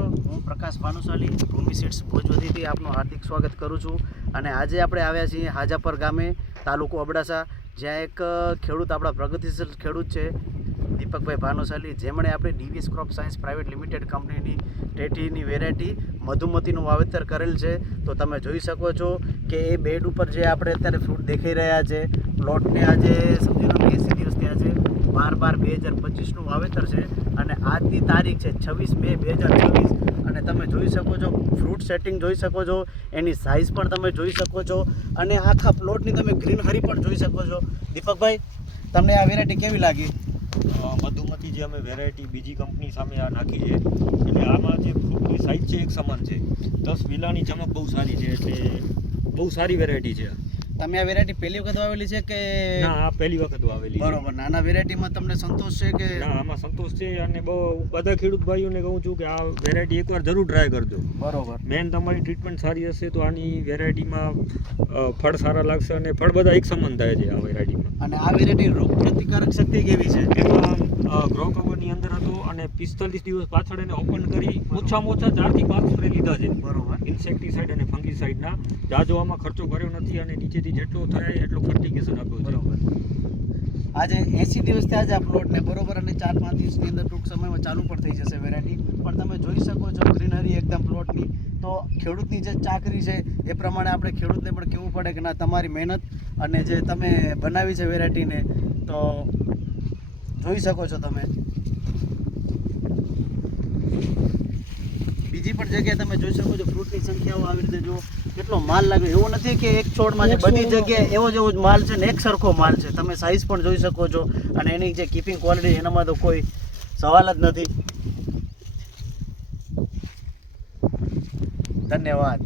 મિત્રો, હું પ્રકાશ ભાનુશાલી ભૂમિ સીડ્સ ભુજવતીથી આપનું હાર્દિક સ્વાગત કરું છું. અને આજે આપણે આવ્યા છીએ હાજાપર ગામે, તાલુકો અબડાસા, જ્યાં એક ખેડૂત, આપણા પ્રગતિશીલ ખેડૂત છે દીપકભાઈ ભાનુશાલી, જેમણે આપણે DVS crop science private limited કંપનીની ટેટીની વેરાયટી મધુમતીનું વાવેતર કરેલ છે. તો તમે જોઈ શકો છો કે એ બેડ ઉપર જે આપણે અત્યારે ફ્રૂટ દેખાઈ રહ્યા છે, પ્લોટને આજે સમજી લો કે 80 દિવસ થયા છે. 12/12/2025નું વાવેતર છે અને આજની તારીખ છે 26 મે 2024. અને તમે જોઈ શકો છો ફ્રૂટ સેટિંગ જોઈ શકો છો, એની સાઇઝ પણ તમે જોઈ શકો છો અને આખા પ્લોટની તમે ગ્રીનહરી પણ જોઈ શકો છો. દીપકભાઈ, તમને આ વેરાયટી કેવી લાગી? મધુમતી જે અમે વેરાયટી બીજી કંપની સામે આ નાખી છે, એટલે આમાં જે ફ્રૂટની સાઇઝ છે એક સમાન છે. 10 વિલાની ચમક બહુ સારી છે, એટલે બહુ સારી વેરાયટી છે. તમે આ વેરાયટી પહેલી વખત વાવેલી છે કે? ના, આ પહેલી વખત વાવેલી. બરોબર. નાના વેરાયટીમાં તમને સંતોષ છે કે? ના, આમાં સંતોષ છે અને બહુ બધા ખેડૂત ભાઈઓને કહું છું કે આ વેરાયટી એકવાર જરૂર ટ્રાય કરજો. બરોબર. મેન તમારી ટ્રીટમેન્ટ સારી હશે તો આની વેરાયટીમાં ફળ સારા લાગશે અને ફળ બધા એક સમાન થાય છે આ વેરાયટીમાં. અને આ વેરાયટી રોગ પ્રતિકારક શક્તિ કેવી છે? એમાં ગ્રો કવરની અંદર હતો અને 45 દિવસ પાછળ એને ઓપન કરી ઓછામાં ઓછા 4 થી 5 સ્પ્રે લીધા છે. બરોબર. ઇન્સેક્ટિસાઇડ અને ફંગીસાઇડના જાજો આમાં ખર્ચો કર્યો નથી અને નીચેથી જેટલો થાય એટલો ફર્ટિગેશન આપ્યો છે. બરોબર. આજે 80 દિવસ થયા છે આ પ્લોટને, બરોબર, અને 4-5 દિવસની અંદર ટૂંક સમયમાં ચાલુ પણ થઈ જશે વેરાયટી. પણ તમે જોઈ શકો છો ગ્રીનરી એકદમ પ્લોટની. તો ખેડૂતની જે ચાકરી છે એ પ્રમાણે આપણે ખેડૂતને પણ કહેવું પડે કે ના, તમારી મહેનત અને જે તમે બનાવી છે વેરાયટીને, તો જોઈ શકો છો તમે. બીજી પણ જગ્યાએ તમે જોઈ શકો છો ફ્રૂટની સંખ્યાઓ આવી રીતે જુઓ, કેટલો માલ લાગ્યો. એવું નથી કે એક છોડમાં છે, બધી જગ્યાએ એવો જ માલ છે ને એક સરખો માલ છે. તમે સાઇઝ પણ જોઈ શકો છો અને એની જે કીપિંગ ક્વોલિટી, એનામાં તો કોઈ સવાલ જ નથી. ધન્યવાદ.